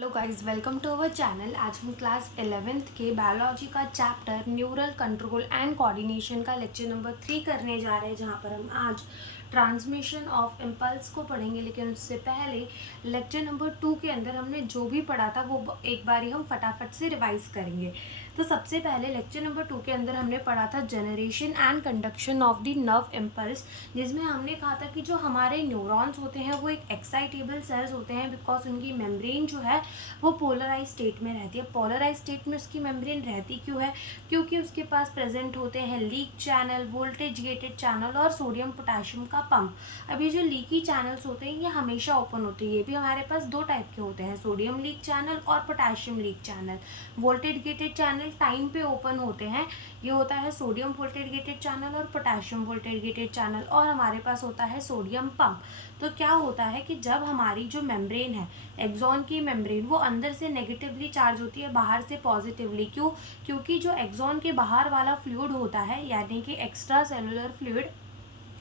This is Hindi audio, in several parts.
Hello guys, welcome to our channel. आज हम क्लास 11th के बायोलॉजी का chapter neural control and coordination का लेक्चर नंबर 3 करने जा रहे हैं, जहां पर हम आज ट्रांसमिशन ऑफ इम्पल्स को पढ़ेंगे। लेकिन उससे पहले लेक्चर नंबर 2 के अंदर हमने जो भी पढ़ा था वो एक बार ही हम फटाफट से रिवाइज करेंगे। तो सबसे पहले लेक्चर नंबर 2 के अंदर हमने पढ़ा था generation and conduction of the nerve impulse, जिसमें हमने कहा था कि जो हमारे न्यूरॉन्स होते हैं वो एक एक्साइटेबल सेल्स होते हैं, बिकॉज उनकी मेम्ब्रेन जो है वो पोलराइज स्टेट में रहती है। पोलराइज स्टेट में उसकी मेम्ब्रेन रहती क्यों है? क्योंकि उसके पास प्रेजेंट होते हैं leak channel, voltage gated channel और सोडियम पोटेशियम का पंप। अब ये जो लीकी चैनल्स होते हैं ये हमेशा ओपन होते हैं। ये भी हमारे पास दो टाइप के होते हैं, सोडियम लीक चैनल और potassium leak channel. Voltage gated channel time पे ओपन होते हैं, ये होता है सोडियम वोल्टेज गेटेड चैनल और पोटेशियम वोल्टेज गेटेड चैनल। और हमारे पास होता है सोडियम पंप। तो क्या होता है कि जब हमारी जो मेम्ब्रेन है, एक्सॉन की मेम्ब्रेन, वो अंदर से नेगेटिवली चार्ज होती है, बाहर से पॉजिटिवली। क्यों? क्योंकि जो एक्सॉन के बाहर वाला फ्लूइड होता है, यानी कि एक्स्ट्रा सेलुलर फ्लूइड,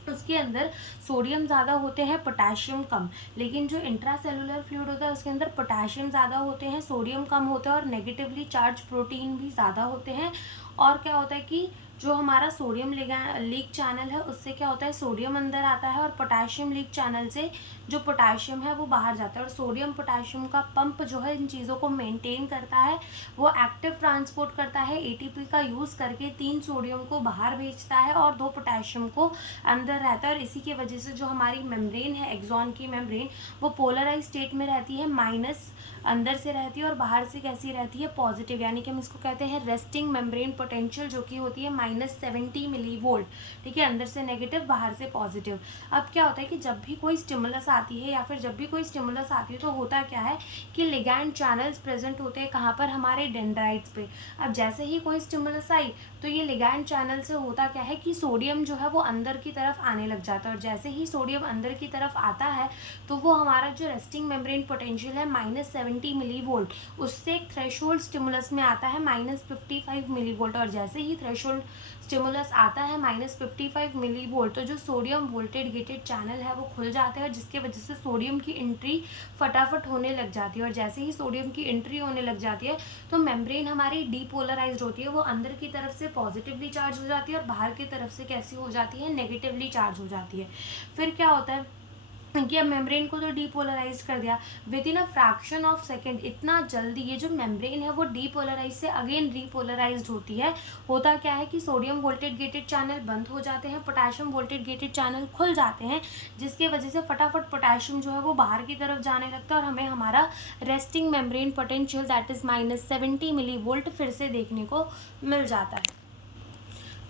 उसके अंदर सोडियम ज़्यादा होते हैं, पोटेशियम कम। लेकिन जो इंट्रा सेलुलर फ्लूइड होता है उसके अंदर पोटेशियम ज़्यादा होते हैं, सोडियम कम होता है और नेगेटिवली चार्ज प्रोटीन भी ज़्यादा होते हैं। और क्या होता है कि जो हमारा सोडियम लीक चैनल है उससे क्या होता है, सोडियम अंदर आता है और पोटेशियम लीक चैनल से जो पोटेशियम है वो बाहर जाता है। और सोडियम पोटेशियम का पंप जो है इन चीज़ों को मेंटेन करता है, वो एक्टिव ट्रांसपोर्ट करता है, एटीपी का यूज़ करके 3 सोडियम को बाहर भेजता है और 2 पोटेशियम को अंदर रहता है। और इसी की वजह से जो हमारी मेम्ब्रेन है, एक्सॉन की मेम्ब्रेन, वो पोलराइज स्टेट में रहती है, माइनस अंदर से रहती है और बाहर से कैसी रहती है, पॉजिटिव। यानी कि हम इसको कहते हैं रेस्टिंग मेम्ब्रेन पोटेंशियल, जो कि होती है -70 मिलीवोल्ट। ठीक है, अंदर से नेगेटिव, बाहर से पॉजिटिव। अब क्या होता है कि जब भी कोई स्टिमुलस आती है या फिर जब भी कोई स्टिमुलस आती है तो होता क्या है कि लिगैंड चैनल्स प्रेजेंट होते हैं कहाँ पर, हमारे डेंड्राइट्स पे। अब जैसे ही कोई स्टिमुलस आई तो ये लिगैंड चैनल से होता क्या है कि सोडियम जो है वो अंदर की तरफ आने लग जाता है। और जैसे ही सोडियम अंदर की तरफ आता है तो वो हमारा जो रेस्टिंग मेम्ब्रेन पोटेंशियल है -70 मिलीवोल्ट, उससे एक थ्रेशोल्ड स्टिमुलस में आता है -55 मिलीवोल्ट। और जैसे ही थ्रेशोल्ड स्टिमुलस आता है -55 मिलीवोल्ट, तो जो सोडियम वोल्टेज गेटेड चैनल है वो खुल जाते हैं, जिसके वजह से सोडियम की एंट्री फटाफट होने लग जाती है। और जैसे ही सोडियम की एंट्री होने लग जाती है तो मेम्ब्रेन हमारी डीपोलराइज्ड होती है, वो अंदर की तरफ से पॉजिटिवली चार्ज हो जाती है और बाहर की तरफ से कैसी हो जाती है, नेगेटिवली चार्ज हो जाती है। फिर क्या होता है कि अब मेम्ब्रेन को तो डीपोलराइज कर दिया, with in a fraction of second, इतना जल्दी ये जो मेम्ब्रेन है वो डीपोलराइज से अगेन रीपोलराइज्ड होती है। होता क्या है कि सोडियम वोल्टेज गेटेड चैनल बंद हो जाते हैं, पोटेशियम वोल्टेज गेटेड चैनल खुल जाते हैं, जिसके वजह से फटाफट पोटेशियम जो है वो बाहर की तरफ जाने लगता है और हमें हमारा resting membrane potential that is -70 millivolt फिर से देखने को मिल जाता है।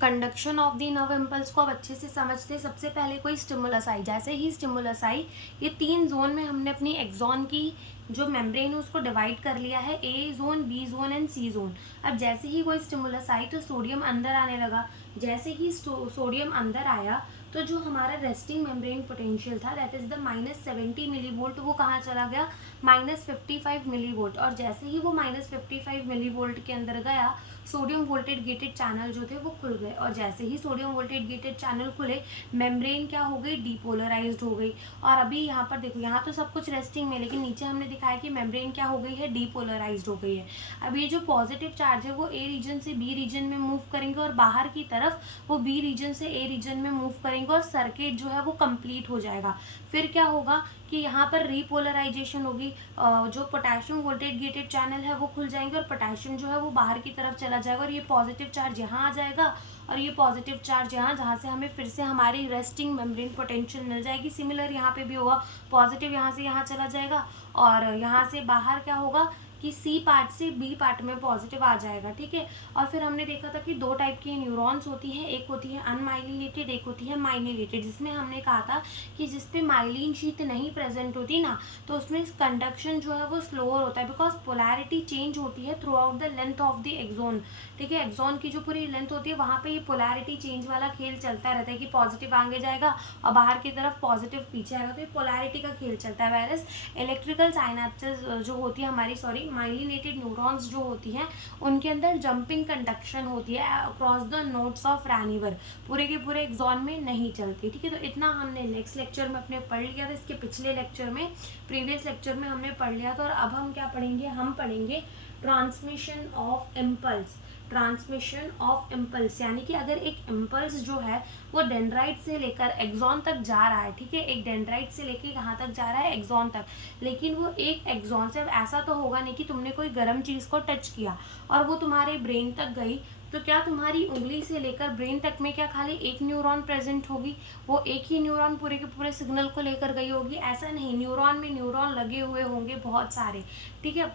Conduction of the nerve impulse को अब अच्छे से समझते हैं। सबसे पहले कोई स्टिमुलस आई, जैसे ही स्टिमुलस आई, ये 3 जोन में हमने अपनी एक्सॉन की जो मेम्ब्रेन है उसको डिवाइड कर लिया है, A zone, B zone and C zone. अब जैसे ही कोई स्टिमुलस आई तो सोडियम अंदर आने लगा। जैसे ही सोडियम अंदर आया तो जो हमारा रेस्टिंग मेम्ब्रेन पोटेंशियल था दैट इज द -70 मिलीवोल्ट, वो कहाँ चला गया, -55 मिलीवोल्ट। और जैसे ही वो -55 मिलीवोल्ट के अंदर गया, सोडियम वोल्टेज गेटेड चैनल जो थे वो खुल गए। और जैसे ही सोडियम वोल्टेज गेटेड चैनल खुले, मेम्ब्रेन क्या हो गई, डीपोलराइज्ड हो गई। और अभी यहाँ पर देखो, यहाँ तो सब कुछ रेस्टिंग में, लेकिन नीचे हमने दिखाया कि मेम्ब्रेन क्या हो गई है, डीपोलराइज्ड हो गई है। अब ये जो पॉजिटिव चार्ज है वो ए रीजन से बी रीजन में मूव करेंगे और बाहर की तरफ वो बी रीजन से ए रीजन में मूव करेंगे और सर्किट जो है वो कंप्लीट हो जाएगा। फिर क्या होगा कि यहाँ पर रीपोलराइजेशन होगी, जो पोटेशियम वोल्टेज गेटेड चैनल है वो खुल जाएंगे और पोटेशियम जो है वो बाहर की तरफ चला जाएगा और ये पॉजिटिव चार्ज यहाँ आ जाएगा और ये पॉजिटिव चार्ज यहाँ, जहाँ से हमें फिर से हमारी रेस्टिंग मेम्ब्रेन पोटेंशियल मिल जाएगी। सिमिलर यहाँ पे भी होगा, पॉजिटिव यहाँ से यहाँ चला जाएगा और यहाँ से बाहर क्या होगा कि सी पार्ट से बी पार्ट में पॉजिटिव आ जाएगा। ठीक है, और फिर हमने देखा था कि 2 टाइप की न्यूरॉन्स होती हैं, एक होती है अनमाइलिनेटेड, एक होती है माइलिनेटेड। जिसमें हमने कहा था कि जिस पे माइलिन शीट नहीं प्रेजेंट होती ना, तो उसमें कंडक्शन जो है वो स्लोअर होता है, बिकॉज पोलैरिटी चेंज होती है throughout the length of the axon. ठीक है, एक्सॉन की जो पूरी लेंथ होती है वहाँ पे ये पोलैरिटी चेंज वाला खेल चलता रहता है कि पॉजिटिव आगे जाएगा और बाहर की तरफ पॉजिटिव पीछे आएगा, तो ये पोलैरिटी का खेल चलता है। वायरस इलेक्ट्रिकल साइनेप्सेस जो होती है हमारी, सॉरी, माइलिनेटेड न्यूरॉन्स जो होती हैं उनके अंदर जंपिंग कंडक्शन होती है अक्रॉस द नोड्स ऑफ रैनिवर, पूरे के पूरे एक्सॉन में नहीं चलती। ठीक है, तो इतना हमने नेक्स्ट लेक्चर में अपने पढ़ लिया था। इसके पिछले लेक्चर में, प्रीवियस लेक्चर में हमने पढ़ लिया था। और अब हम क्या पढ़ेंगे, हम पढ़ेंगे transmission of impulse. Transmission of impulse यानी कि अगर एक इम्पल्स जो है वो डेंड्राइट से लेकर एक्सॉन तक जा रहा है, ठीक है, एक डेंड्राइट से लेकर कहाँ तक जा रहा है, एक्सॉन तक, लेकिन वो एक एक्सॉन से, अब ऐसा तो होगा नहीं कि तुमने कोई गर्म चीज़ को टच किया और वो तुम्हारे ब्रेन तक गई, तो क्या तुम्हारी उंगली से लेकर ब्रेन तक में क्या खाली एक न्यूरॉन प्रेजेंट होगी, वो एक ही न्यूरॉन पूरे के पूरे सिग्नल को लेकर गई होगी? ऐसा नहीं, न्यूरॉन में न्यूरॉन लगे हुए होंगे बहुत सारे। ठीक है,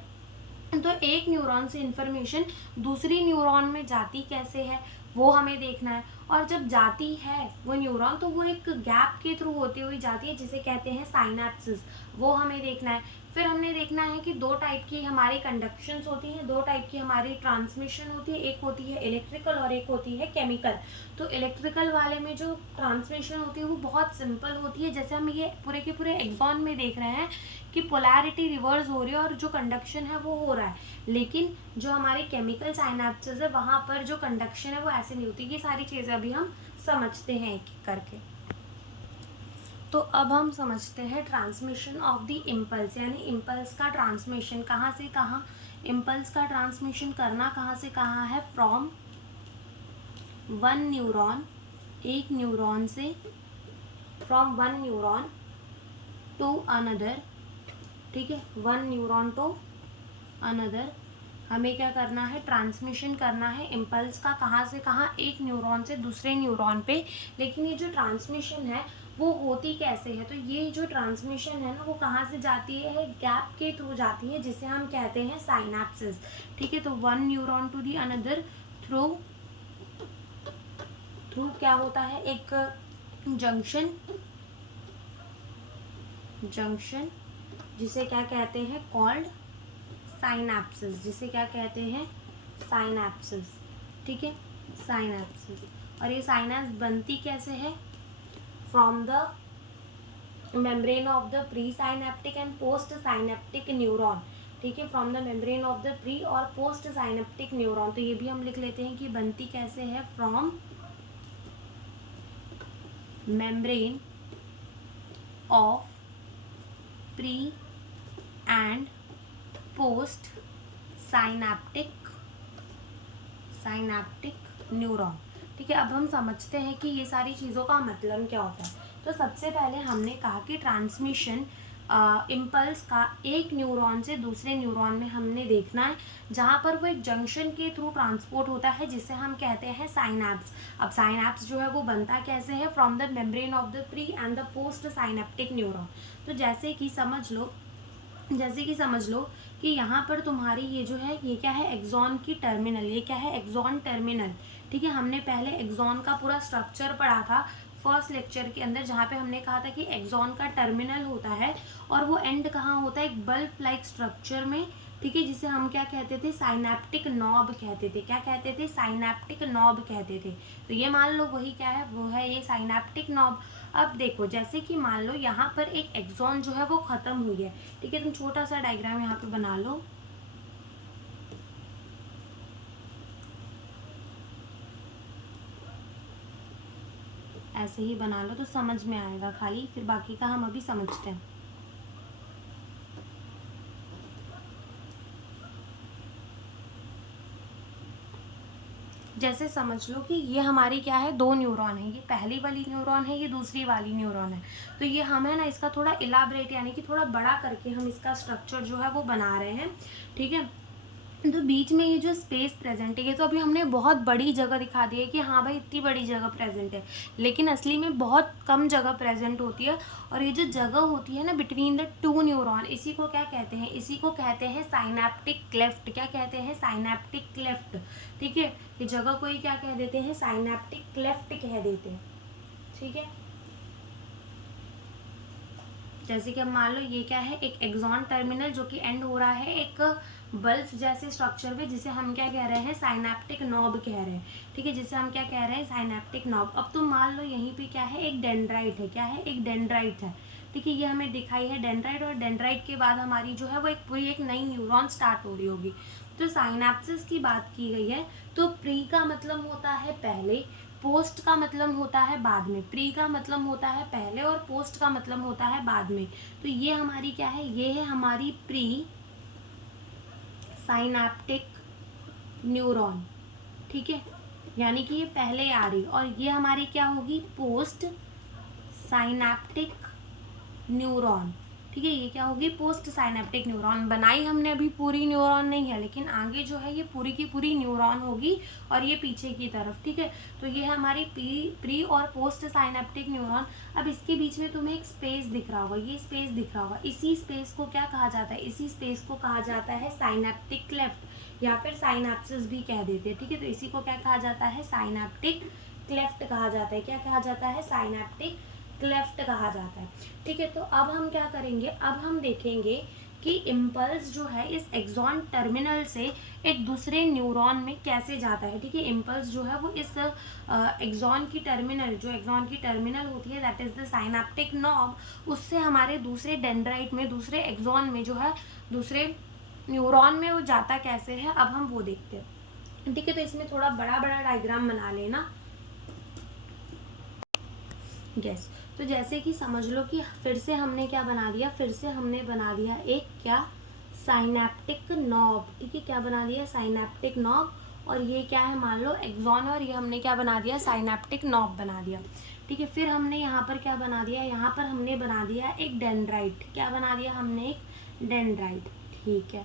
तो एक न्यूरॉन से इन्फॉर्मेशन दूसरी न्यूरॉन में जाती कैसे है वो हमें देखना है। और जब जाती है वो न्यूरॉन, तो वो एक गैप के थ्रू होती हुई जाती है जिसे कहते हैं साइनैप्सेस, वो हमें देखना है। फिर हमने देखना है कि दो टाइप की हमारी कंडक्शंस होती हैं, दो टाइप की हमारी ट्रांसमिशन होती है, एक होती है इलेक्ट्रिकल और एक होती है केमिकल। तो इलेक्ट्रिकल वाले में जो ट्रांसमिशन होती है वो बहुत सिंपल होती है, जैसे हम ये पूरे के पूरे एक्सॉन में देख रहे हैं कि पोलैरिटी रिवर्स हो रही है और जो कंडक्शन है वो हो रहा है। लेकिन जो हमारे केमिकल साइनैप्सेस है वहाँ पर जो कंडक्शन है वो ऐसे नहीं होती। ये सारी चीज़ें अभी हम समझते हैं एक एक करके। तो अब हम समझते हैं ट्रांसमिशन ऑफ द इम्पल्स, यानी इम्पल्स का ट्रांसमिशन कहाँ से कहाँ, इम्पल्स का ट्रांसमिशन करना कहाँ से कहाँ है, फ्रॉम वन न्यूरॉन, एक न्यूरॉन से, from one neuron to another. ठीक है, वन न्यूरॉन टू अनदर, हमें क्या करना है, ट्रांसमिशन करना है इम्पल्स का कहाँ से कहाँ, एक न्यूरॉन से दूसरे न्यूरॉन पे। लेकिन ये जो ट्रांसमिशन है वो होती कैसे है, तो ये जो ट्रांसमिशन है ना वो कहाँ से जाती है, गैप के थ्रू जाती है जिसे हम कहते हैं साइनैप्सेस। ठीक है, तो one neuron to the another through क्या होता है, एक जंक्शन जिसे क्या कहते हैं, कॉल्ड साइनैप्सेस, जिसे क्या कहते हैं, साइनैप्सेस। ठीक है, साइनैप्सेस। और ये साइनैप्स बनती कैसे है, from the membrane of the pre synaptic and post synaptic neuron. ठीक है, from the membrane of the pre और पोस्ट साइनेप्टिक न्यूरॉन। तो ये भी हम लिख लेते हैं कि बनती कैसे है, from membrane of pre and post synaptic neuron. ठीक है, अब हम समझते हैं कि ये सारी चीज़ों का मतलब क्या होता है। तो सबसे पहले हमने कहा कि ट्रांसमिशन इम्पल्स का एक न्यूरॉन से दूसरे न्यूरॉन में हमने देखना है, जहाँ पर वो एक जंक्शन के थ्रू ट्रांसपोर्ट होता है जिसे हम कहते हैं साइनैप्स। अब साइनैप्स जो है वो बनता कैसे है, from the membrane of the pre and the post synaptic neuron. तो जैसे कि समझ लो कि यहाँ पर तुम्हारी ये जो है ये क्या है, एक्सॉन की टर्मिनल, ये क्या है, एक्सॉन टर्मिनल। ठीक है, हमने पहले एक्सॉन का पूरा स्ट्रक्चर पढ़ा था फर्स्ट लेक्चर के अंदर, जहाँ पे हमने कहा था कि एक्सॉन का टर्मिनल होता है और वो एंड कहाँ होता है, एक बल्ब लाइक स्ट्रक्चर में। ठीक है, जिसे हम क्या कहते थे, साइनेप्टिक नॉब कहते थे। क्या कहते थे, साइनेप्टिक नॉब कहते थे। तो ये मान लो वही क्या है, वो है ये साइनेप्टिक नॉब। अब देखो, जैसे कि मान लो यहाँ पर एक एक्सॉन जो है वो ख़त्म हुई है। ठीक है, तुम छोटा सा डायग्राम यहाँ पे बना लो। ऐसे ही बना लो तो समझ में आएगा खाली, फिर बाकी का हम अभी समझते हैं। जैसे समझ लो कि ये हमारी क्या है, दो न्यूरॉन है, ये पहली वाली न्यूरॉन है, ये दूसरी वाली न्यूरॉन है। तो ये हम है ना इसका थोड़ा इलाबरेट यानी कि थोड़ा बड़ा करके हम इसका स्ट्रक्चर जो है वो बना रहे हैं। ठीक है, तो बीच में ये जो स्पेस प्रेजेंट है, ये तो अभी हमने बहुत बड़ी जगह दिखा दी है कि हाँ भाई इतनी बड़ी जगह प्रेजेंट है, लेकिन असली में बहुत कम जगह प्रेजेंट होती है। और ये जो जगह होती है ना बिटवीन द टू न्यूरॉन, इसी को क्या कहते हैं, इसी को कहते हैं साइनेप्टिक क्लेफ्ट। क्या कहते हैं, साइनेप्टिक क्लेफ्ट। ठीक है, ये जगह को ही क्या कह देते हैं, साइनेप्टिक क्लेफ्ट कह देते हैं। ठीक है, जैसे कि हम मान लो ये क्या है, एक एक्सॉन टर्मिनल जो कि एंड हो रहा है एक बल्ब जैसे स्ट्रक्चर पे, जिसे हम क्या कह रहे हैं, साइनेप्टिक नॉब कह रहे हैं। ठीक है, जिसे हम क्या कह रहे हैं, साइनेप्टिक नॉब। अब तुम मान लो यहीं पे क्या है, एक डेंड्राइट है। क्या है, एक डेंड्राइट है। ठीक है, ये हमें दिखाई है डेंड्राइट, और डेंड्राइट के बाद हमारी जो है वो एक पूरी एक नई न्यूरॉन स्टार्ट हो रही होगी। तो साइनेप्सिस की बात की गई है, तो प्री का मतलब होता है पहले, पोस्ट का मतलब होता है बाद में। प्री का मतलब होता है पहले और पोस्ट का मतलब होता है बाद में। तो ये हमारी क्या है, ये है हमारी प्री साइनेप्टिक न्यूरॉन, ठीक है, यानी कि ये पहले आ रही, और ये हमारी क्या होगी, पोस्ट साइनेप्टिक न्यूरॉन, ठीक है, ये क्या होगी, पोस्ट साइनेप्टिक न्यूरॉन। बनाई हमने अभी पूरी न्यूरॉन नहीं है, लेकिन आगे जो है ये पूरी की पूरी न्यूरॉन होगी, और ये पीछे की तरफ, ठीक है। तो ये है हमारी प्री और पोस्ट साइनेप्टिक न्यूरॉन। अब इसके बीच में तुम्हें एक स्पेस दिख रहा होगा, ये स्पेस दिख रहा होगा, इसी स्पेस को क्या कहा जाता है, इसी स्पेस को कहा जाता है साइनेप्टिक क्लेफ्ट, या फिर साइनेप्सिस भी कह देते हैं, ठीक है। तो इसी को क्या कहा जाता है, साइनेप्टिक क्लेफ्ट कहा जाता है। क्या कहा जाता है, साइनेप्टिक क्लेफ्ट कहा जाता है, ठीक है। तो अब हम क्या करेंगे, अब हम देखेंगे कि इम्पल्स जो है इस एक्सॉन टर्मिनल से एक दूसरे न्यूरॉन में कैसे जाता है, ठीक है। इम्पल्स जो है वो इस एक्सॉन की टर्मिनल, जो एक्सॉन की टर्मिनल होती है that is the synaptic knob, उससे हमारे दूसरे डेंड्राइट में, दूसरे एक्सॉन में जो है, दूसरे न्यूरॉन में वो जाता कैसे है, अब हम वो देखते हैं, ठीक है। तो इसमें थोड़ा बड़ा बड़ा डायग्राम बना लेना, यस। तो जैसे कि समझ लो कि फिर से हमने क्या बना दिया, फिर से हमने बना दिया एक क्या, साइनेप्टिक नॉब, ठीक है, क्या बना दिया, साइनेप्टिक नॉब, और ये क्या है, मान लो एक्सॉन, और ये हमने क्या बना दिया, साइनेप्टिक नॉब बना दिया, ठीक है। फिर हमने यहाँ पर क्या बना दिया, यहाँ पर हमने बना दिया एक डेंड्राइट, क्या बना दिया हमने, एक डेंड्राइट, ठीक है,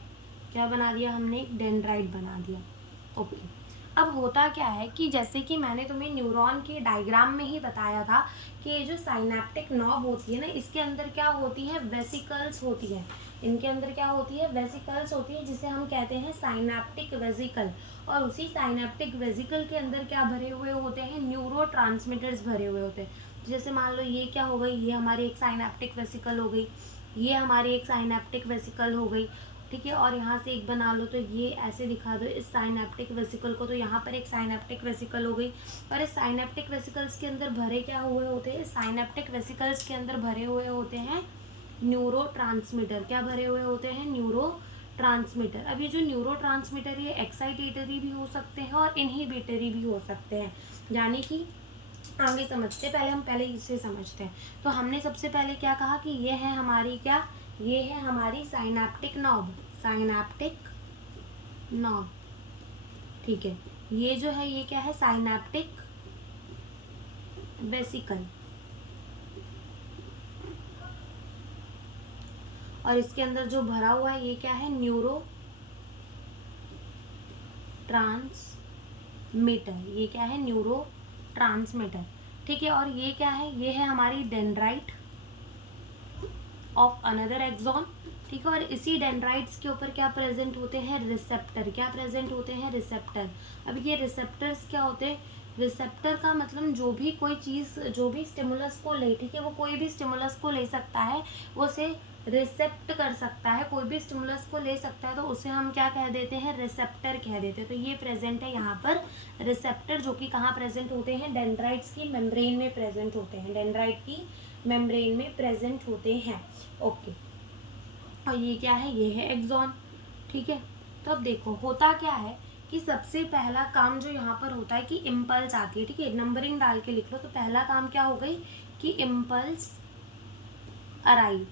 क्या बना दिया हमने, एक डेंड्राइट बना दिया, ओके। अब होता क्या है कि जैसे कि मैंने तुम्हें न्यूरॉन के डायग्राम में ही बताया था कि ये जो साइनेप्टिक नॉब होती है ना, इसके अंदर क्या होती है, वेसिकल्स होती है, इनके अंदर क्या होती है, वेसिकल्स होती है, जिसे हम कहते हैं साइनेप्टिक वेसिकल। और उसी साइनेप्टिक वेसिकल के अंदर क्या भरे हुए होते हैं, न्यूरोट्रांसमीटर्स भरे हुए होते हैं। जैसे मान लो ये क्या हो गई, ये हमारी एक साइनेप्टिक वेसिकल हो गई, ये हमारी एक साइनेप्टिक वेसिकल हो गई, ठीक है। और यहाँ से एक बना लो, तो ये ऐसे दिखा दो इस साइनेप्टिक वेसिकल को, तो यहाँ पर एक साइनेप्टिक वेसिकल हो गई। और इस साइनेप्टिक वेसिकल्स के अंदर भरे क्या हुए होते हैं, साइनेप्टिक वेसिकल्स के अंदर भरे हुए होते हैं न्यूरोट्रांसमीटर। क्या भरे हुए होते हैं, न्यूरोट्रांसमीटर। अब ये जो न्यूरोट्रांसमीटर, ये एक्साइटेटरी भी हो सकते हैं और इनहिबिटरी भी हो सकते हैं, यानी कि आगे समझते हैं, पहले हम पहले इसे समझते हैं। तो हमने सबसे पहले क्या कहा कि ये है हमारी क्या, ये है हमारी साइनेप्टिक नॉब, साइनेप्टिक नॉब, ठीक है। ये जो है ये क्या है, साइनेप्टिक वेसिकल, और इसके अंदर जो भरा हुआ है ये क्या है, न्यूरो ट्रांसमीटर, ये क्या है, न्यूरो ट्रांसमीटर, ठीक है। और ये क्या है, ये है हमारी डेंड्राइट ऑफ अनदर एक्सॉन, ठीक है। और इसी डेंड्राइट्स के ऊपर क्या प्रेजेंट होते हैं, रिसेप्टर, क्या प्रेजेंट होते हैं, रिसेप्टर। अब ये रिसेप्टर्स क्या होते हैं, रिसेप्टर का मतलब जो भी कोई चीज़, जो भी स्टिमुलस को ले, ठीक है, वो कोई भी स्टिमुलस को ले सकता है, वो उसे रिसेप्ट कर सकता है, कोई भी स्टिमुलस को ले सकता है, तो उसे हम क्या कह देते हैं, रिसेप्टर कह देते हैं। तो ये प्रेजेंट है यहाँ पर रिसेप्टर, जो कि कहाँ प्रेजेंट होते हैं, डेंड्राइट्स की मेम्ब्रेन में प्रेजेंट होते हैं, डेंड्राइट की मेम्ब्रेन में प्रेजेंट होते हैं, ओके। और ये क्या है, ये है एक्सॉन, ठीक है। तो अब देखो होता क्या है कि सबसे पहला काम जो यहाँ पर होता है कि इम्पल्स आती है, ठीक है, नंबरिंग डाल के लिख लो। तो पहला काम क्या हो गई कि इम्पल्स अराइव,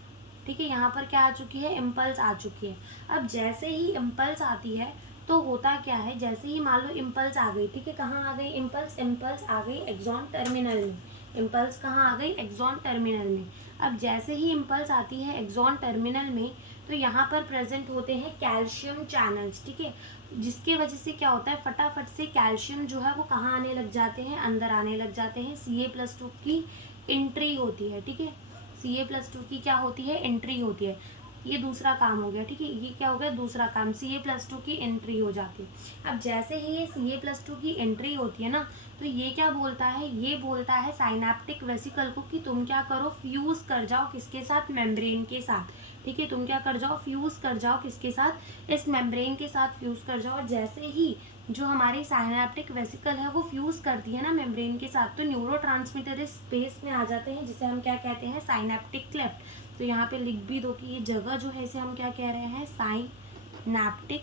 ठीक है, यहाँ पर क्या आ चुकी है, इम्पल्स आ चुकी है। अब जैसे ही इम्पल्स आती है तो होता क्या है, जैसे ही मान लो इम्पल्स आ गई, ठीक है, कहाँ आ गई इम्पल्स, इम्पल्स आ गई एक्सॉन टर्मिनल में, इम्पल्स कहाँ आ गई, एक्सॉन टर्मिनल में। अब जैसे ही इम्पल्स आती है एक्सॉन टर्मिनल में, तो यहाँ पर प्रेजेंट होते हैं कैल्शियम चैनल्स, ठीक है, जिसके वजह से क्या होता है, फटाफट से कैल्शियम जो है वो कहाँ आने लग जाते हैं, अंदर आने लग जाते हैं, Ca+2 की एंट्री होती है, ठीक है, Ca+2 की क्या होती है, एंट्री होती है। ये दूसरा काम हो गया, ठीक है, ये क्या हो गया, दूसरा काम, Ca+2 की एंट्री हो जाती है। अब जैसे ही ये Ca+2 की एंट्री होती है ना, तो ये क्या बोलता है, ये बोलता है साइनेप्टिक वेसिकल को कि तुम क्या करो, फ्यूज़ कर जाओ किसके साथ, मेम्ब्रेन के साथ, ठीक है, तुम क्या कर जाओ, फ्यूज़ कर जाओ किसके साथ, इस मेम्ब्रेन के साथ फ्यूज़ कर जाओ। और जैसे ही जो हमारी साइनेप्टिक वेसिकल है वो फ्यूज़ करती है ना मेम्ब्रेन के साथ, तो न्यूरोट्रांसमीटर इस स्पेस में आ जाते हैं, जिसे हम क्या कहते हैं, साइनेप्टिक क्लेफ्ट। तो यहाँ पे लिख भी दो कि ये जगह जो है इसे हम क्या कह रहे हैं, साइनेप्टिक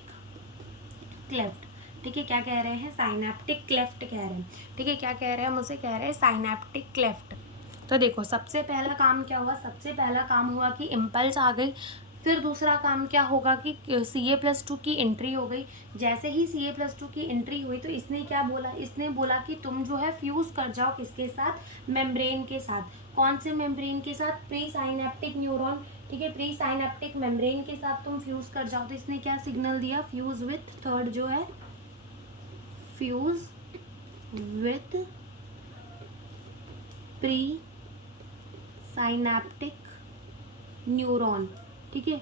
क्लेफ्ट। ठीक है, क्या कह रहे हैं, साइनेप्टिक क्लेफ्ट कह रहे हैं। ठीक है, क्या कह रहे हैं, हम उसे कह रहे हैं साइनेप्टिक क्लेफ्ट। तो देखो सबसे पहला काम क्या हुआ, सबसे पहला काम हुआ कि इम्पल्स आ गई। फिर दूसरा काम क्या होगा कि Ca+2 की एंट्री हो गई। जैसे ही Ca+2 की एंट्री हुई तो इसने क्या बोला, इसने बोला कि तुम जो है फ्यूज़ कर जाओ किसके साथ, मेम्ब्रेन के साथ। कौन से मेम्ब्रेन के साथ, प्री साइनेप्टिक न्यूरॉन। ठीक है, प्री साइनेप्टिक मेम्ब्रेन के साथ तुम फ्यूज़ कर जाओ। तो इसने क्या सिग्नल दिया, फ्यूज़ विथ, थर्ड जो है fuse with pre synaptic neuron. ठीक है,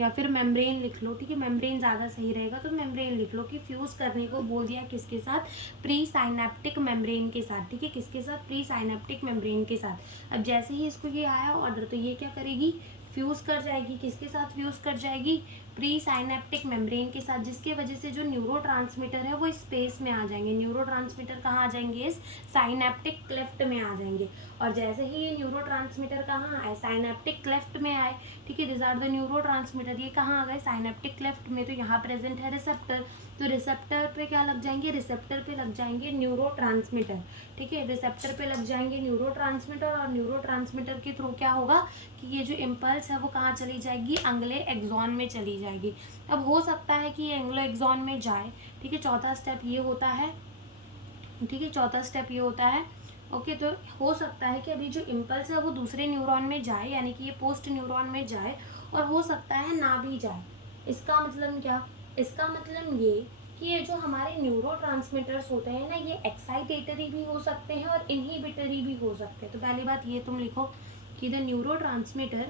या फिर मेम्ब्रेन लिख लो। ठीक है, मेम्ब्रेन ज़्यादा सही रहेगा, तो मेम्ब्रेन लिख लो कि फ्यूज़ करने को बोल दिया किसके साथ, प्री साइनेप्टिक मेम्ब्रेन के साथ। ठीक है, किसके साथ, प्री साइनेप्टिक मेम्ब्रेन के साथ। अब जैसे ही इसको ये आया ऑर्डर, तो ये क्या करेगी, फ्यूज़ कर जाएगी। किसके साथ फ्यूज़ कर जाएगी, प्री साइनेप्टिक मेम्ब्रेन के साथ, जिसके वजह से जो न्यूरोट्रांसमीटर है वो स्पेस में आ जाएंगे। न्यूरोट्रांसमीटर कहाँ आ जाएंगे, इस साइनेप्टिक क्लेफ्ट में आ जाएंगे। और जैसे ही ये न्यूरोट्रांसमीटर कहाँ आए, साइनेप्टिक क्लेफ्ट में आए। ठीक है, दिस आर द न्यूरोट्रांसमीटर, ये कहाँ आ गए, साइनेप्टिक क्लेफ्ट में। तो यहाँ प्रेजेंट है रिसेप्टर, तो रिसेप्टर पे क्या लग जाएंगे, रिसेप्टर पे लग जाएंगे न्यूरोट्रांसमीटर। ठीक है, रिसेप्टर पे लग जाएंगे न्यूरोट्रांसमीटर, और न्यूरोट्रांसमीटर के थ्रू क्या होगा कि ये जो इम्पल्स है वो कहाँ चली जाएगी, अगले एक्सॉन में चली जाएगी। अब हो सकता है कि ये एंग्लो एक्सॉन में जाए। ठीक है, चौथा स्टेप ये होता है। ठीक है, चौथा स्टेप ये होता है। ओके, तो हो सकता है कि अभी जो इम्पल्स है वो दूसरे न्यूरॉन में जाए, यानी कि ये पोस्ट न्यूरॉन में जाए, और हो सकता है ना भी जाए। इसका मतलब क्या, इसका मतलब ये कि ये जो हमारे न्यूरोट्रांसमीटर्स होते हैं ना, ये एक्साइटेटरी भी हो सकते हैं और इनहिबिटरी भी हो सकते हैं। तो पहली बात ये तुम लिखो कि द न्यूरोट्रांसमीटर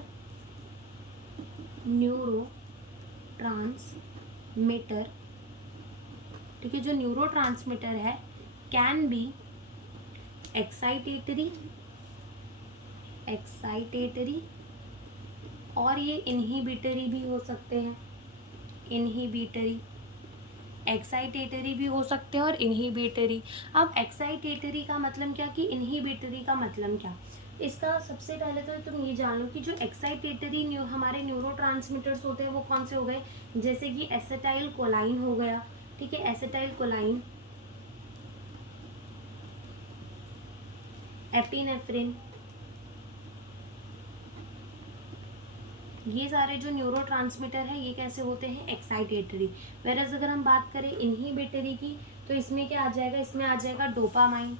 ठीक है, जो न्यूरोट्रांसमीटर है कैन बी एक्साइटेटरी और ये इनहिबिटरी भी हो सकते हैं। इनहिबिटरी, एक्साइटेटरी भी हो सकते हैं और इनहिबिटरी। अब एक्साइटेटरी का मतलब क्या कि इनहिबिटरी का मतलब क्या, इसका सबसे पहले तो तुम ये जानो कि जो एक्साइटेटरी हमारे न्यूरोट्रांसमीटर्स होते हैं वो कौन से हो गए, जैसे कि एसिटाइल कोलाइन हो गया। ठीक है, एसिटाइल कोलाइन, एपिनेफ्रिन, ये सारे जो न्यूरोट्रांसमीटर है ये कैसे होते हैं, एक्साइटेटरी। वेरएज़ अगर हम बात करें इनहिबिटरी की, तो इसमें क्या आ जाएगा, इसमें आ जाएगा डोपामाइन।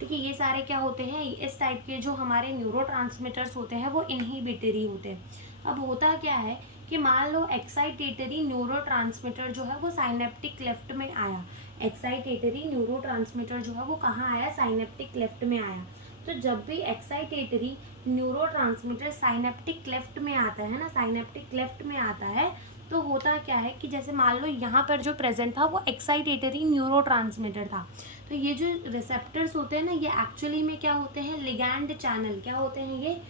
ठीक है, ये सारे क्या होते हैं, इस टाइप के जो हमारे न्यूरोट्रांसमीटर्स होते हैं वो इनहिबिटरी होते हैं। अब होता क्या है कि मान लो एक्साइटेटरी न्यूरोट्रांसमीटर जो है वो साइनेप्टिक क्लेफ्ट में आया। एक्साइटेटरी न्यूरोट्रांसमीटर जो है वो कहाँ आया, साइनेप्टिक क्लेफ्ट में आया। तो जब भी एक्साइटेटरी न्यूरोट्रांसमीटर साइनेप्टिक क्लेफ्ट में आता है ना, साइनेप्टिक क्लेफ्ट में आता है, तो होता क्या है कि जैसे मान लो यहाँ पर जो प्रेजेंट था वो एक्साइटेटरी न्यूरोट्रांसमीटर था। तो ये जो रिसेप्टर्स होते हैं ना, ये एक्चुअली में क्या होते हैं, लिगैंड चैनल। क्या होते हैं ये,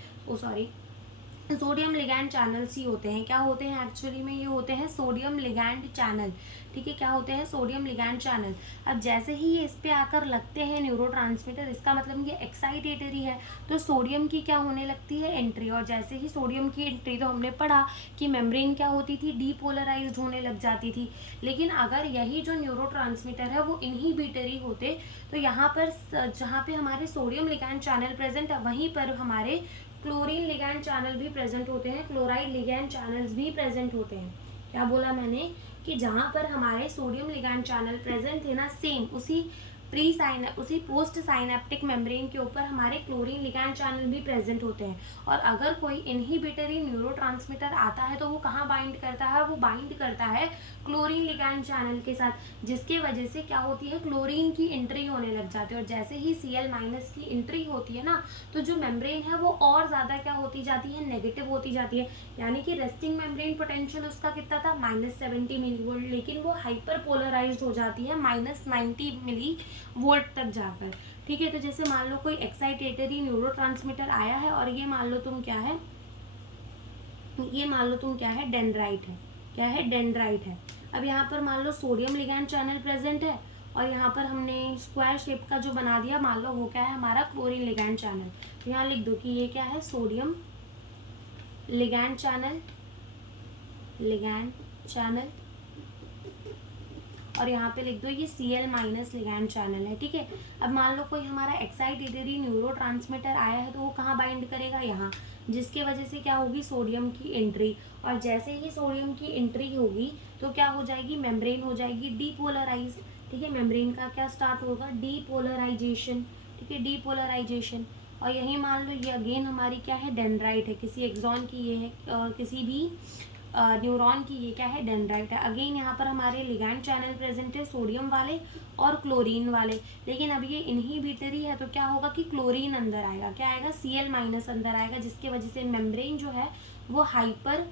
सोडियम लिगैंड चैनल्स ही होते हैं। क्या होते हैं एक्चुअली में, ये होते हैं सोडियम लिगैंड चैनल। ठीक है, क्या होते हैं, सोडियम लिगैंड चैनल। अब जैसे ही ये इस पे आकर लगते हैं न्यूरोट्रांसमीटर, इसका मतलब ये एक्साइटेटरी है, तो सोडियम की क्या होने लगती है, एंट्री। और जैसे ही सोडियम की एंट्री, तो हमने पढ़ा कि मेम्ब्रेन क्या होती थी, डीपोलराइज्ड होने लग जाती थी। लेकिन अगर यही जो न्यूरोट्रांसमीटर है वो इनहिबिटरी होते, तो यहाँ पर जहाँ पे हमारे सोडियम लिगैंड चैनल प्रेजेंट है, वहीं पर हमारे क्लोरीन लिगैंड चैनल भी प्रेजेंट होते हैं, क्लोराइड लिगैंड चैनल्स भी प्रेजेंट होते हैं। क्या बोला मैंने कि जहाँ पर हमारे सोडियम लिगैंड चैनल प्रेजेंट थे ना, सेम उसी पोस्ट साइनेप्टिक मेम्ब्रेन के ऊपर हमारे क्लोरीन लिगैंड चैनल भी प्रेजेंट होते हैं। और अगर कोई इनहिबिटरी न्यूरोट्रांसमीटर आता है तो वो कहाँ बाइंड करता है, वो बाइंड करता है क्लोरीन लिगैंड चैनल के साथ, जिसके वजह से क्या होती है, क्लोरीन की एंट्री होने लग जाती है। और जैसे ही Cl- की एंट्री होती है ना, तो जो मेम्ब्रेन है वो और ज़्यादा क्या होती जाती है, नेगेटिव होती जाती है। यानी कि रेस्टिंग मेम्ब्रेन पोटेंशियल उसका कितना था, -70 मिलीवोल्ट, लेकिन वो हाइपर पोलराइज्ड हो जाती है -90 मिली वोल्ट तक जाकर। ठीक है, तो जैसे मान लो कोई एक्साइटेटरी न्यूरोट्रांसमीटर आया है और ये मान लो तुम क्या है, ये मान लो तुम क्या है, डेंड्राइट है। क्या है, डेंड्राइट है। अब यहाँ पर मान लो सोडियम लिगैंड चैनल प्रेजेंट है और यहाँ पर हमने स्क्वायर शेप का जो बना दिया, मान लो वो क्या है, हमारा क्लोरीन लिगैंड चैनल। तो यहाँ लिख दो कि ये क्या है, sodium ligand channel, ligand channel, और यहाँ पे लिख दो ये Cl- लिगैंड चैनल है। ठीक है, अब मान लो कोई हमारा एक्साइटेटरी न्यूरोट्रांसमीटर आया है तो वो कहाँ बाइंड करेगा, यहाँ, जिसके वजह से क्या होगी, सोडियम की एंट्री। और जैसे ही सोडियम की एंट्री होगी तो क्या हो जाएगी, मेम्ब्रेन हो जाएगी डीपोलराइज। ठीक है, मेम्ब्रेन का क्या स्टार्ट होगा, डीपोलराइजेशन। ठीक है, डीपोलराइजेशन। और यही मान लो ये अगेन हमारी क्या है, डेंड्राइट है, किसी एक्सॉन की ये है और किसी भी न्यूरॉन की ये क्या है, डेंड्राइट है। अगेन यहाँ पर हमारे लिगैंड चैनल प्रेजेंट है, सोडियम वाले और क्लोरीन वाले, लेकिन अब ये इनहिबिटरी है तो क्या होगा कि क्लोरीन अंदर आएगा, क्या आएगा, Cl- अंदर आएगा, जिसके वजह से मेम्ब्रेन जो है वो हाइपर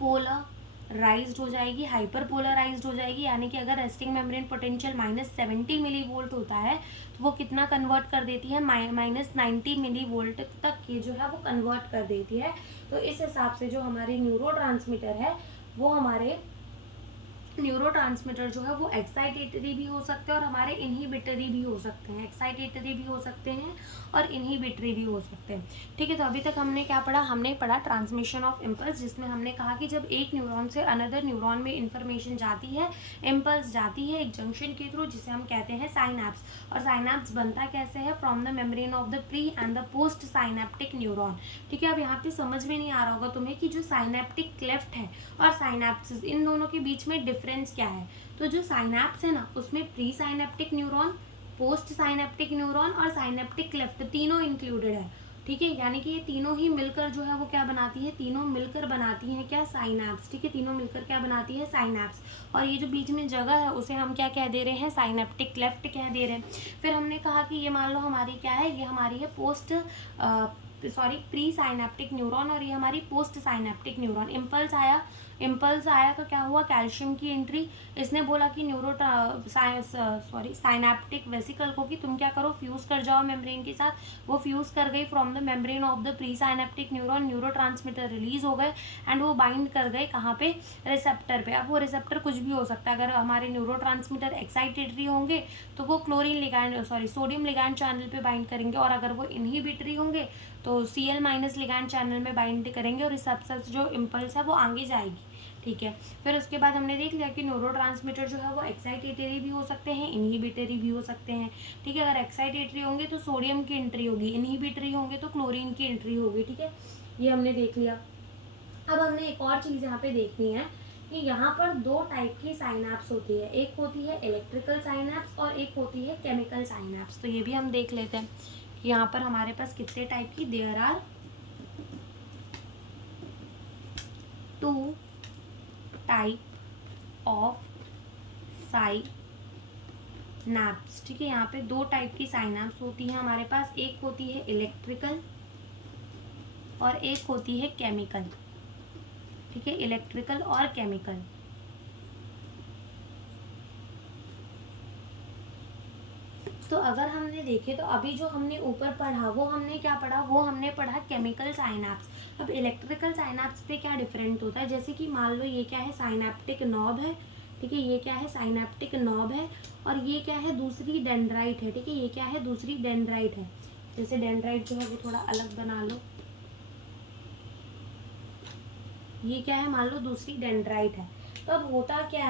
पोलराइज्ड हो जाएगी, हाइपर पोलराइज्ड हो जाएगी। यानी कि अगर रेस्टिंग मेम्ब्रेन पोटेंशियल -70 मिलीवोल्ट होता है तो वो कितना कन्वर्ट कर देती है, -90 मिलीवोल्ट तक ये जो है वो कन्वर्ट कर देती है। तो इस हिसाब से जो हमारे न्यूरोट्रांसमीटर है वो हमारे न्यूरोट्रांसमीटर जो है वो एक्साइटेटरी भी हो सकते हैं और हमारे इनहिबिटरी भी हो सकते हैं, एक्साइटेटरी भी हो सकते हैं और इनहिबिटरी भी हो सकते हैं। ठीक है, तो अभी तक हमने क्या पढ़ा, हमने पढ़ा ट्रांसमिशन ऑफ इम्पल्स, जिसमें हमने कहा कि जब एक न्यूरॉन से अनदर न्यूरॉन में इंफॉर्मेशन जाती है, इम्पल्स जाती है एक जंक्शन के थ्रू जिसे हम कहते हैं साइनैप्स। और साइनैप्स बनता कैसे है, from the membrane of the pre and the post synaptic neuron. ठीक है, अब यहाँ पे समझ में नहीं आ रहा होगा तुम्हें कि जो साइनैप्टिक क्लेफ्ट है और साइनैप्सिस, इन दोनों के बीच में डिफरेंस क्या है। तो जो साइनैप्स है ना, उसमें pre synaptic neuron, post synaptic neuron और साइनैप्टिक क्लेफ्ट तीनों इंक्लूडेड है। ठीक है, यानी कि ये तीनों ही मिलकर जो है वो क्या बनाती है, तीनों मिलकर बनाती हैं क्या, साइनैप्स। ठीक है, तीनों मिलकर क्या बनाती है, साइनैप्स। और ये जो बीच में जगह है उसे हम क्या कह दे रहे हैं, साइनैप्टिक क्लेफ्ट कह दे रहे हैं। फिर हमने कहा कि ये मान लो हमारी क्या है, ये हमारी है प्री साइनैप्टिक न्यूरॉन और ये हमारी पोस्ट साइनैप्टिक न्यूरॉन। इम्पल्स आया तो क्या हुआ, कैल्शियम की एंट्री। इसने बोला कि साइनैप्टिक वेसिकल को कि तुम क्या करो, फ्यूज कर जाओ मेम्ब्रेन के साथ। वो फ्यूज कर गई from the membrane of the pre synaptic neuron, neurotransmitter release हो गए एंड वो बाइंड कर गए कहाँ पे, रिसेप्टर पे। अब वो रिसेप्टर कुछ भी हो सकता है, अगर हमारे न्यूरोट्रांसमीटर एक्साइटेटरी होंगे तो वो सोडियम लिगैंड चैनल पे बाइंड करेंगे, और अगर वो इनहिबिटरी होंगे तो Cl- लिगैंड चैनल में बाइंड करेंगे और इस सबसे जो इम्पल्स है वो आगे जाएगी। ठीक है, फिर उसके बाद हमने देख लिया कि न्यूरोट्रांसमीटर जो है वो एक्साइटेटरी भी हो सकते हैं, इनहिबिटरी भी हो सकते हैं। ठीक है, अगर एक्साइटेटरी होंगे तो सोडियम की एंट्री होगी, इनहिबिटरी होंगे तो क्लोरीन की एंट्री होगी। ठीक है, ये हमने देख लिया। अब हमने एक और चीज़ यहाँ पे देखनी है कि यहाँ पर दो टाइप की साइनैप्स होती है, एक होती है इलेक्ट्रिकल साइनैप्स और एक होती है केमिकल साइनैप्स। तो ये भी हम देख लेते हैं कि यहाँ पर हमारे पास कितने टाइप की, there are 2 type of synapse. ठीक है, यहाँ पे 2 टाइप की साइनैप्स होती हैं हमारे पास, एक होती है इलेक्ट्रिकल और एक होती है केमिकल। ठीक है, इलेक्ट्रिकल और केमिकल। तो अगर हमने देखे तो अभी जो हमने ऊपर पढ़ा वो हमने क्या पढ़ा, वो हमने पढ़ा केमिकल साइनैप्स। अब इलेक्ट्रिकल साइनैप्स पे क्या डिफरेंट होता है, जैसे कि मान लो ये क्या है, साइनैप्टिक नॉब है। ठीक है, ये क्या है, साइनैप्टिक नॉब है और ये क्या है, दूसरी डेंड्राइट है। ठीक है, ये क्या है, दूसरी डेंड्राइट है। जैसे डेंड्राइट जो है वो थोड़ा अलग बना लो, ये क्या है, मान लो दूसरी डेंड्राइट है। तो अब होता क्या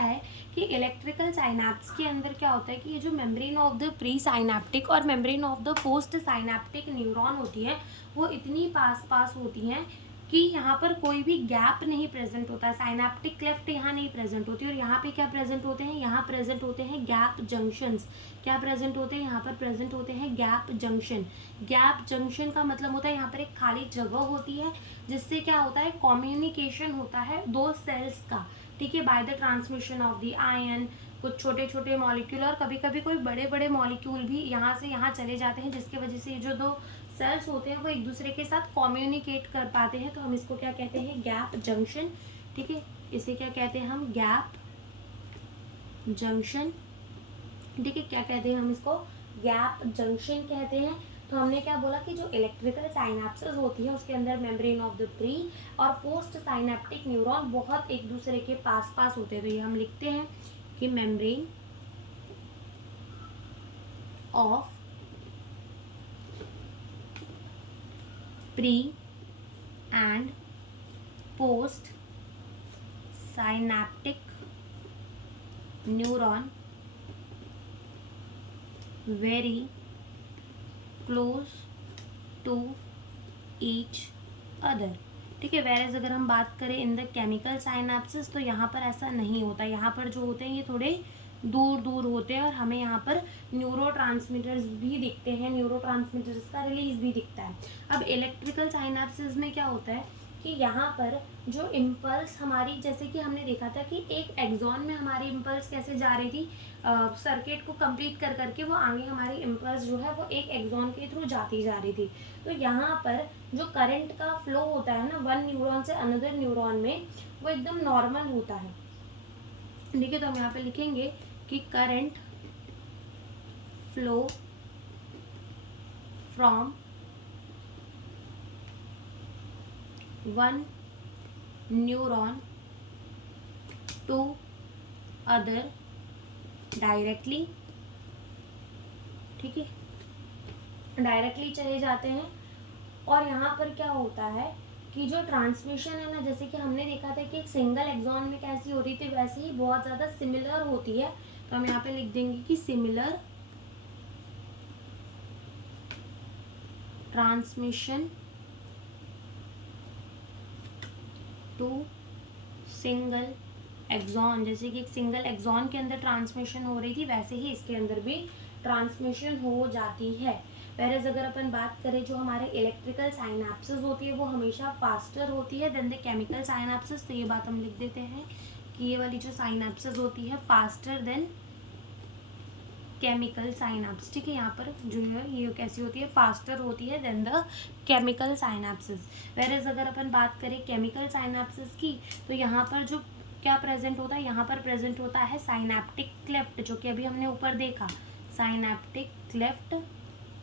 है कि इलेक्ट्रिकल साइनैप्स के अंदर क्या होता है कि ये जो membrane of the pre synaptic और membrane of the post synaptic neuron होती है वो इतनी पास होती हैं कि यहाँ पर कोई भी गैप नहीं प्रेजेंट होता है। साइनैप्टिक क्लेफ्ट यहाँ नहीं प्रेजेंट होती और यहाँ पे क्या प्रेजेंट होते हैं, यहाँ प्रेजेंट होते हैं गैप जंक्शंस। क्या प्रेजेंट होते हैं, यहाँ पर प्रेजेंट होते हैं गैप जंक्शन। गैप जंक्शन का मतलब होता है यहाँ पर एक खाली जगह होती है जिससे क्या होता है, कम्युनिकेशन होता है दो सेल्स का। ठीक है, by the transmission of the ion, कुछ छोटे छोटे मॉलिक्यूल और कभी कभी कोई बड़े बड़े मॉलिक्यूल भी यहाँ से यहाँ चले जाते हैं, जिसके वजह से ये जो दो सेल्स होते हैं वो एक दूसरे के साथ कम्युनिकेट कर पाते हैं। तो हम इसको क्या कहते हैं, गैप जंक्शन। ठीक है, इसे क्या कहते हैं हम, गैप जंक्शन, ठीक है, क्या कहते हैं हम इसको, गैप जंक्शन कहते हैं। तो हमने क्या बोला कि जो इलेक्ट्रिकल साइनेप्सेस होती है उसके अंदर मेम्ब्रेन ऑफ द प्री और पोस्ट साइनेप्टिक न्यूरॉन बहुत एक दूसरे के पास पास होते हैं। तो ये हम लिखते हैं कि membrane of pre and post synaptic neuron very close to each other, ठीक है। वेरेज अगर हम बात करें इन द केमिकल साइनेप्सिस तो यहाँ पर ऐसा नहीं होता, यहाँ पर जो होते हैं ये थोड़े दूर दूर होते हैं और हमें यहाँ पर न्यूरोट्रांसमीटर्स भी दिखते हैं, न्यूरोट्रांसमीटर्स का रिलीज भी दिखता है। अब इलेक्ट्रिकल साइनेप्सिस में क्या होता है कि यहाँ पर जो इम्पल्स हमारी, जैसे कि हमने देखा था कि एक एक्सॉन में हमारी इम्पल्स कैसे जा रही थी, सर्किट को कंप्लीट कर करके वो आगे हमारी इम्पल्स जो है वो एक एक्सॉन के थ्रू जाती जा रही थी। तो यहाँ पर जो करंट का फ्लो होता है ना वन न्यूरॉन से अनदर न्यूरॉन में, वो एकदम नॉर्मल होता है, ठीक है। तो हम यहाँ पे लिखेंगे कि current flow from one neuron to other directly, ठीक है, डायरेक्टली चले जाते हैं। और यहाँ पर क्या होता है कि जो ट्रांसमिशन है ना, जैसे कि हमने देखा था कि एक सिंगल एक्सॉन में कैसी हो रही थी, वैसे ही बहुत ज़्यादा सिमिलर होती है। तो हम यहाँ पे लिख देंगे कि similar transmission to single axon, जैसे कि एक सिंगल एक्सॉन के अंदर ट्रांसमिशन हो रही थी वैसे ही इसके अंदर भी ट्रांसमिशन हो जाती है। वेरेज अगर अपन बात करें जो हमारे इलेक्ट्रिकल साइनेप्सिस होती है वो हमेशा फास्टर होती है देन द केमिकल साइनेप्सिस। तो ये बात हम लिख देते हैं कि ये वाली जो साइनेप्सिस होती है फास्टर देन केमिकल साइनेप्स, ठीक है। यहाँ पर जो है ये कैसी होती है, फास्टर होती है देन द केमिकल साइनेप्सिस। वेरेज अगर अपन बात करें केमिकल साइनेप्सिस की तो यहाँ पर जो क्या प्रेजेंट होता है, यहाँ पर प्रेजेंट होता है साइनेप्टिक क्लेफ्ट, जो कि अभी हमने ऊपर देखा, साइनेप्टिक क्लेफ्ट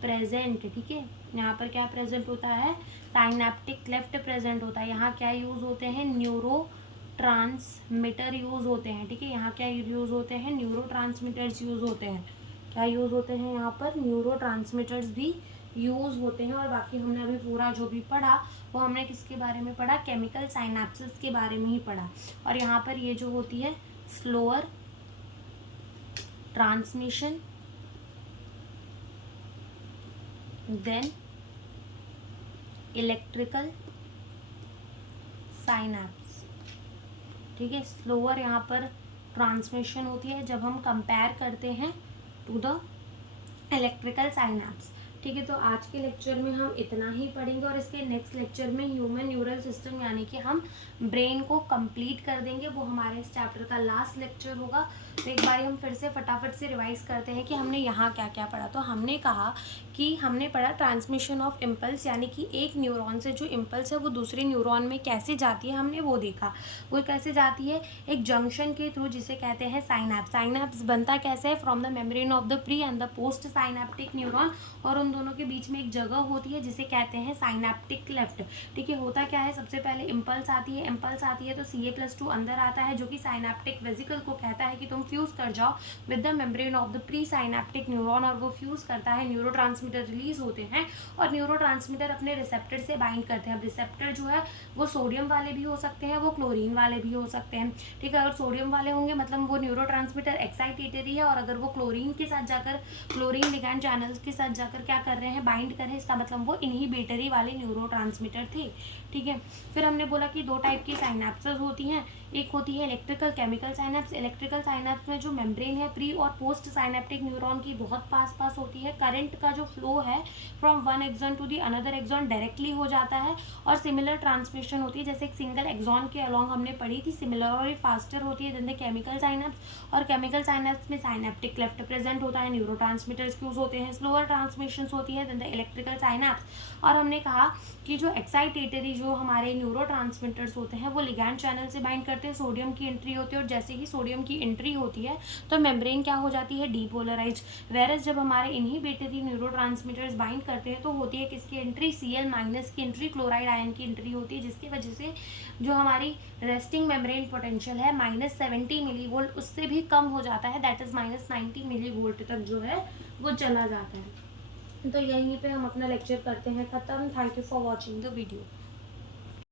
प्रेजेंट, ठीक है। यहाँ पर क्या प्रेजेंट होता है, साइनेप्टिक क्लेफ्ट प्रेजेंट होता है। यहाँ क्या यूज होते हैं, न्यूरो ट्रांसमीटर यूज होते हैं, ठीक है। यहाँ क्या यूज होते हैं, न्यूरो ट्रांसमीटर्स यूज होते हैं। क्या यूज होते हैं, यहाँ पर न्यूरो ट्रांसमीटर्स भी यूज होते हैं। और बाकी हमने अभी पूरा जो भी पढ़ा वो हमने किसके बारे में पढ़ा, केमिकल साइनेप्सिस के बारे में ही पढ़ा। और यहाँ पर ये जो होती है slower transmission than electrical synapse, ठीक है। स्लोअर यहाँ पर ट्रांसमिशन होती है जब हम कंपेयर करते हैं टू द इलेक्ट्रिकल साइनेप्स, ठीक है। तो आज के लेक्चर में हम इतना ही पढ़ेंगे और इसके नेक्स्ट लेक्चर में ह्यूमन न्यूरल सिस्टम यानी कि हम ब्रेन को कंप्लीट कर देंगे, वो हमारे इस चैप्टर का लास्ट लेक्चर होगा। तो एक बार हम फिर से फटाफट से रिवाइज करते हैं कि हमने यहाँ क्या क्या पढ़ा। तो हमने कहा कि हमने पढ़ा ट्रांसमिशन ऑफ इम्पल्स, यानी कि एक न्यूरॉन से जो इम्पल्स है वो दूसरे न्यूरॉन में कैसे जाती है, हमने वो देखा। वो कैसे जाती है, एक जंक्शन के थ्रू जिसे कहते हैं साइनेप्स। साइनेप्स बनता कैसे है, from the membrane of the pre and the post synaptic neuron, और उन दोनों के बीच में एक जगह होती है जिसे कहते हैं साइनेप्टिक क्लेफ्ट, ठीक है। होता क्या है, सबसे पहले इम्पल्स आती है, इम्पल्स आती है तो Ca+2 अंदर आता है जो कि साइनेप्टिक वेसिकल को कहता है कि तुम फ्यूज कर जाओ with the membrane of the pre synaptic neuron, और वो फ्यूज करता है, न्यूरोट्रांसमीटर रिलीज होते हैं और न्यूरोट्रांसमीटर अपने रिसेप्टर से बाइंड करते हैं। अब रिसेप्टर जो है वो सोडियम वाले भी हो सकते हैं, वो क्लोरीन वाले भी हो सकते हैं, ठीक है। अगर सोडियम वाले होंगे मतलब वो न्यूरोट्रांसमीटर एक्साइटेटरी है, और अगर वो क्लोरीन के साथ जाकर, क्लोरीन लिगैंड चैनल्स के साथ जाकर क्या कर रहे हैं, बाइंड कर रहे हैं, इसका मतलब वो इनहिबिटरी वाले न्यूरोट्रांसमीटर थे, ठीक है। फिर हमने बोला कि दो टाइप की साइनेप्सेस होती हैं, एक होती है electrical chemical synapse. Electrical synapse में जो मेम्ब्रेन है प्री और पोस्ट साइनेप्टिक न्यूरॉन की बहुत पास पास होती है, करंट का जो फ्लो है from one axon to the another axon directly हो जाता है, और सिमिलर ट्रांसमिशन होती है जैसे एक सिंगल एक्सॉन के अलॉन्ग हमने पढ़ी थी, सिमिलर और फास्टर होती है देन द केमिकल साइनेप्स। और केमिकल साइनेप्स में साइनेप्टिक क्लेफ्ट प्रेजेंट होता है, न्यूरोट्रांसमीटर्स यूज होते हैं, स्लोअर ट्रांसमिशन होती है देन द इलेक्ट्रिकल साइनेप्स। और हमने कहा कि जो एक्साइटेटरी जो हमारे न्यूरोट्रांसमीटर्स होते हैं वो लिगैंड चैनल से बाइंड करते हैं, सोडियम की एंट्री होती है, और जैसे ही सोडियम की एंट्री होती है तो मेम्ब्रेन क्या हो जाती है, डीपोलराइज। वेरस जब हमारे इनहिबिटरी न्यूरोट्रांसमीटर्स बाइंड करते हैं तो होती है किसकी एंट्री, Cl- की एंट्री, क्लोराइड आयन की एंट्री होती है, जिसकी वजह से जो हमारी रेस्टिंग मेम्ब्रेन पोटेंशियल है -70 मिलीवोल्ट उससे भी कम हो जाता है, दैट इज -90 मिलीवोल्ट तक जो है वो चला जाता है। तो यहीं पे हम अपना लेक्चर करते हैं ख़त्म। Thank you for watching the video.